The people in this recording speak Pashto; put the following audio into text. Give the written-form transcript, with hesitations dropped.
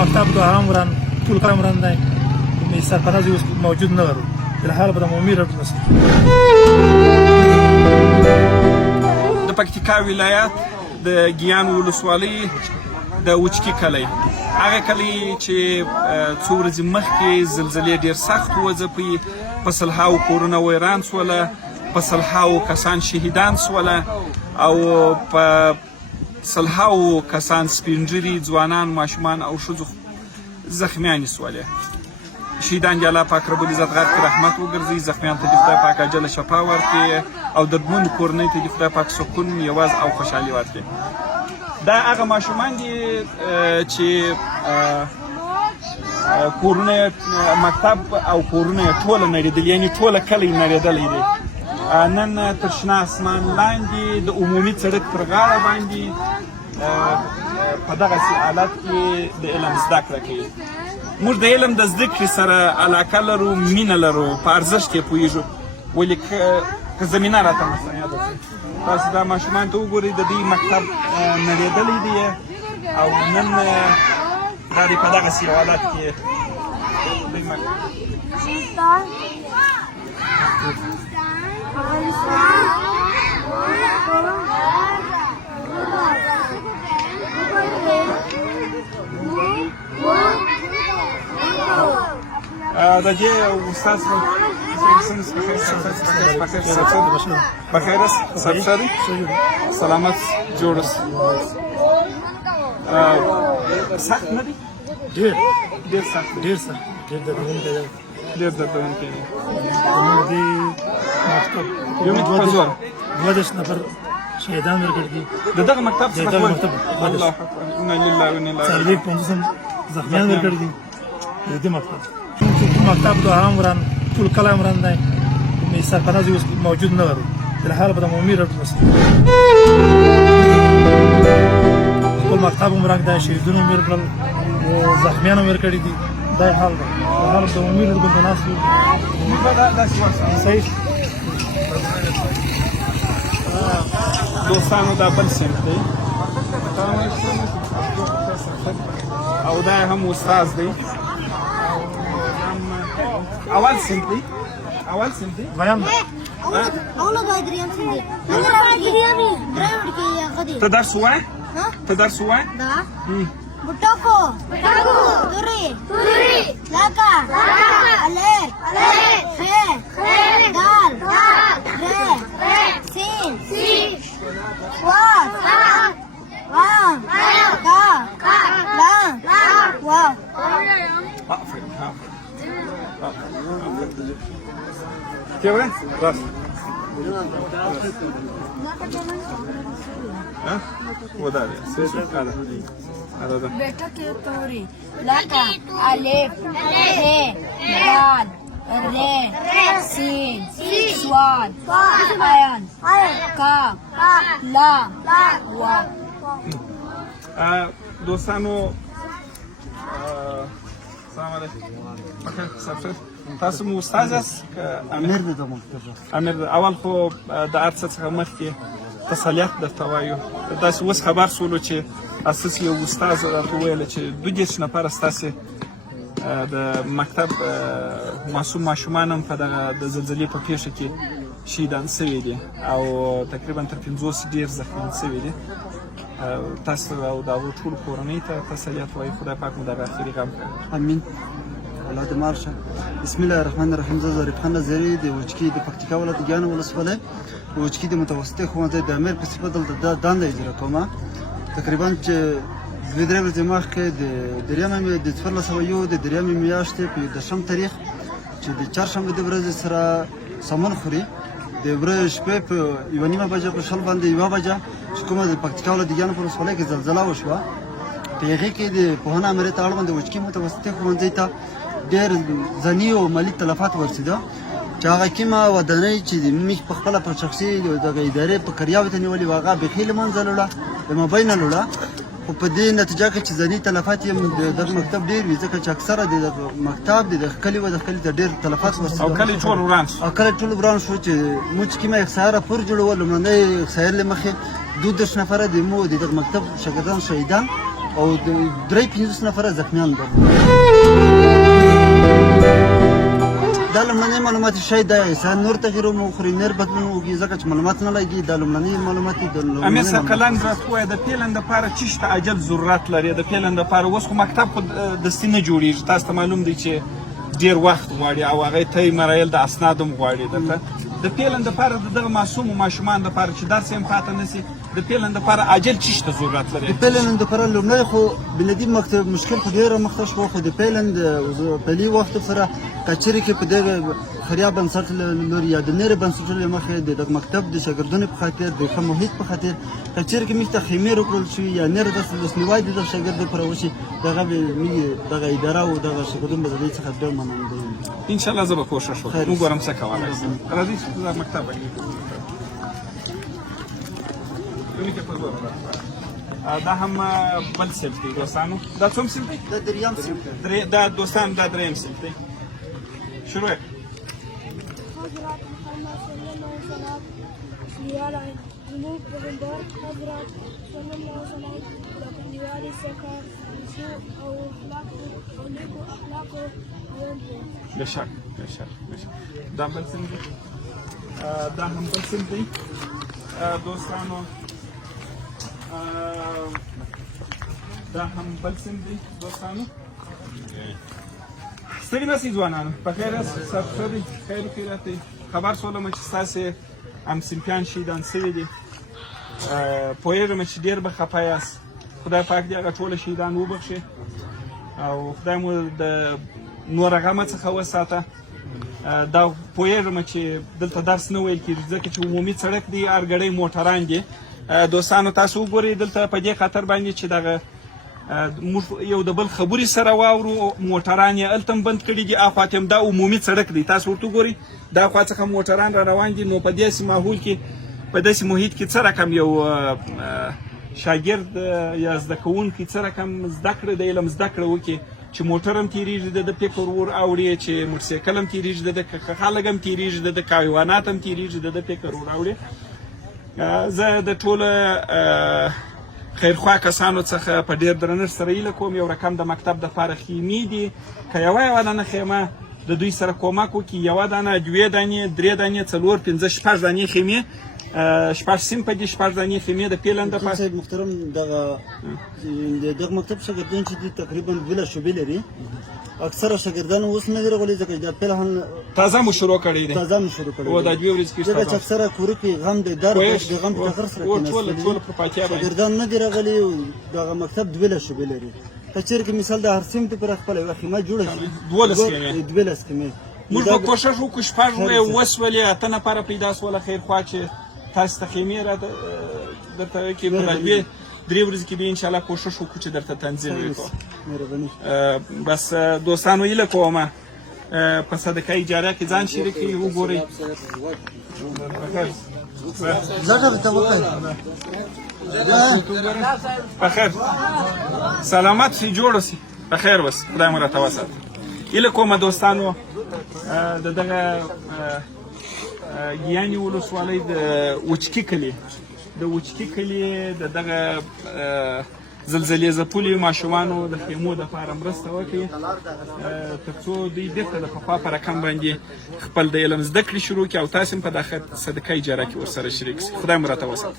مکتب دوهم وران ټول کار وران دی سرپرست اوس موجود نه لرو فلحال به د عمومي رټ نشته. د پکتیکا ولایت د ګیان ولسوالۍ د وچکي کلی هغه کلی چې څو ورځې مخکې زلزلې ډېر سخت وځپي په سلهاوو کورونه ویران سوله په سلهاوو کسان شهیدان سوله او په سلهاوو کسان سپینږیري ځوانان ماشومان او ښځو زخمیانې سولې. شهیدان دې الله پاک رب العزت غر کې رحمت وګرځي زخمیان ته دې خدای پاک اجل شفا ورکړي او دردمندو کورنۍ ته دې خدای پاک سکون یوازې او خوشحالي ورکړي. دا هغه ماشومان دي چې کورونه مکتب او کورونه ټوله نړېدلي یعنې ټوله کلی نړېدلی دی. نن تر شنه اسمان لاندې د عمومي سړک پر غاړه باندې په دغسې حالت کې د علم زده کړه کوي. موږ د علم د زده کړې سره علاقه لرو مینه لرو په ارزښت یې پوهېږو ولې که زمینه راته مساعده شي. تاسو دا ماشومان ته وګورئ د دوی مکتب نړېدلی دی او نن دا دی په دغسې یو حالت کې د دې استاد بخیر است سرسری سلامت جوړ است. سخت نه دی ډېر سخت ډېر دردونکی دی. دوه دېرش نفر شهیدان ورکړي دي د دغه مکتب څخه الله څلوېښت پنځوس هم زخمیان ورکړي دي د دې مکتب دوهم وران ټول کلی وران دی سرپرست اوس موجود نه لرو فلحال به د عمومي رټ نشته. ټول مکتب هم وران دی شهیدونه هم ورکړل زخمیان هم ورکړي دي دا حال دی فلحال د عمومي رټ باندې ناست یو صحیح. دوستانو دا بل صنف دی او دا هم استاد دی. اول صنف دی دویم ته درس ووایې ته درس ووایې بوټکو توري لاکا الف خ دال ر سين واو کا لام واو. ¿Qué ves? Vas. وداري هذا बेटा के तोरी लाका अलिफ हे दाल रे सीन स्वाद आयन का ला वा. دوستانو سلام علیکم. بخیر سفر تاسو مو استاد یاست که امیر د مکتب؟ امیر اول خو د هر څه څخه مخکې تسلیت درته وایو. داسې اوس خبر سولو چې اساس یو استاد راته وویل چې 2 نفر ستاسې د مکتب معصوم ماشومان هم په دغه د زلزلې په پیښه کې شهیدان سوي دي او تقریبا تر 50 ډېر زخمیان سوي دي. تاسو او د هغو ټولو کورنۍ ته تسلیت وایي. خدای پاک مو دغه اخري غم کړي. امین. اولاد مارشه. بسم الله الرحمن الرحیم. زه ظریف خان نظري د وچکي د پکتیکا ولایت ګیان ولسوالۍ وچکي د متوسطې ښوونځي د امیر په صفت دلته دنده اجرا کوم. تقریبا چې 2-3 ورځې مخکې د دریمې د 1401 د دریمې میاشتې په 10 تاریخ چې د چهارشنبې د ورځې سره سمون خوري د ورځې شپې په 1:30 بجې په شل باندې 1 بجه چې کومه د پکتیکا ولایت ګیان ولسوالۍ کې زلزله وشوه. په هغې کې د پوهنه امریت اړوند د وچکي متوسطې ښوونځي ته ډېر ځاني او مالي تلفات ورسېده چې هغه کومه ودانۍ چې موږ په خپله په شخصي دغه ادارې په کریاوو ته نیولې وه هغه بیخي له منځه لاړه د مابین نه لاړه. خو په دې نتیجه کې چې ځاني تلفات یې دغه مکتب ډېر وي ځکه چې اکثره د مکتب د کلي و د کلي ته ډېر تلفات ورسېده او کلي ټول وران شو. او کلي ټول وران شو چې موږ کومه احصایه راپور جوړول لومړنی احصایه له مخې 2 نفره د مو د دغه مکتب شاګردان شهیدان او 3-5 نفره زخمیان درلودل. دا لومړنۍ معلومات شاید دا انسان نور تغییر وکړي نور بدلون وکړي ځکه چې معلومات نه لګي دا لومړنۍ معلومات دي. امیر صاحب کلنګ راته ووایه د پیلن دپاره څه شته عجل ضرورت لري د پیلن دپاره اوس خو مکتب خو دستي نه جوړېږي تاسو ته معلوم دی چې ډېر وخت غواړي او هغه طی مراحل د اسناد هم غواړي درته د پیلن دپاره د دغه معصومو ماشومان دپاره چې درس یې هم پاته نه سي د پیلن دپاره عاجل څه شته ضرورت لري؟ د پیلن دپاره لومړی خو بنیادي مشکل خو ډېره مخته شوه خو د پیلن د پیلي وخت سره که چېرې کې په دغه خریا بنسټ لوري یا د نورو بنسټونو له مخې د دغه مکتب د شاګردانو په خاطر د ښه محیط په خاطر که چېرې کې موږ ته خیمې راکړل شوي یا نور داسې لاسنیوی د دغه شاګرد لپاره وشي دغه دغه اداره او دغه شاګردان به د دې څخه ډېر مننده یم. انشاءالله زه به کوشش وکړم وګورم څه کولی شم. راځئ چې دا مکتب دا هم بل صنف دی دوستانو. دا څوم صنف دی؟ دا دریم صنف دی. دا دوستان دا دریم صنف دی. شروع حضرات محمد صلی اللہ علیہ وسلم دیوار جنوب پیغمبر حضرات صلی اللہ علیہ وسلم دیوار سکا سو او اخلاق او نیکو اخلاق بشک دا بل صنف دی. دا هم بل صنف دی دوستانو. دا هم بل صنف دی دوستانو. ستړي مسئ ځوانانو په خیر یاست؟ صاحب ښه دی خیر خیرات دی. خبر شولم چې ستاسې همصنفیان شهیدان سوي دي. پوهېږم چې ډېر به خفه یاست. خدای پاک دې هغه ټوله شهیدان وبخښي او خدای مو د نوره غمه څخه وساته. دا پوهېږم چې دلته درس نه ویل کېږي ځکه چې عمومي سړک دی هر ګړی موټران دي. دوستانو تاسو وګورئ دلته په دې خاطر باندې چې دغه موږ یو د بل خبرې سره واورو موټران یې هلته هم بند کړي دي اخواته هم دا عمومي سړک دی تاسو ورته وګورئ دا خوا څخه موټران را روان دي. نو په داسې ماحول کې په داسې محیط کې څه رقم یو شاګرد یا زده کوونکی څه رقم زده کړه د علم زده کړه وکړي چې موټر هم تېرېږي د فکر ور اوړي چې موټرسایکل هم تېرېږي د خلک هم تېرېږي د حیوانات هم تېرېږي د فکر ور اوړي. زه د ټوله خیرخوا کسانو څخه په ډېر درنښت سره هیله کوم یو رقم د مکتب دپاره خیمې دي که یوه دانه خیمه د دوی سره کومک وکړي یوه دانه 2 دانې 3 دانې 4 5 6 دانې خیمې 6 صنفه دي 6 دانې خیمې د پیلن دپاره. صاحب محترم دغه مکتب شاګردان چې دي تقریبا 2 شعبې لري. اکثره شاګردان اوس نه دي راغلي ځکه دا پیلن تازه مو شروع کړی دی. تازه مو شروع کړی او دا 2 ورځې کې ځکه چې اکثره کوري غم دی در د غم په تخر سره ټول په پاتیا باندې شاګردان نه دي راغلي. دغه مکتب 2 شعبې لري. که چېرې کې مثال د هر صنف پر خپل یوه خیمه جوړه شي 12 خیمې موږ به کوشش وکړو 6 وسولې 8 نفره پیدا سوله خیرخوا چې تاسو ته خیمې درته کې په 3 ورځې کې به انشاءالله کوشش وکړو چې درته تنظیم وکړو. بس دوستانو هیله کوم په صدقه اجاره کې ځان شریک کړئ وګورئ. بخیر سلامت شي جوړ اوسئ بخیر اوسئ خدای مو راته وساتي. هیله کومه دوستانو د دغه ګیاني ولسوالۍ د وچکي کلي د دغه زلزلې ځپلي ماشومانو د خیمو دپاره مرسته وکړي تر څو دوی بېرته د پخوا په رقم باندې خپل د علم زده کړې شروع کړي او تاسې هم په دغه صدقه اجاره کې ورسره شریک شئ. خدای مو راته وساتي.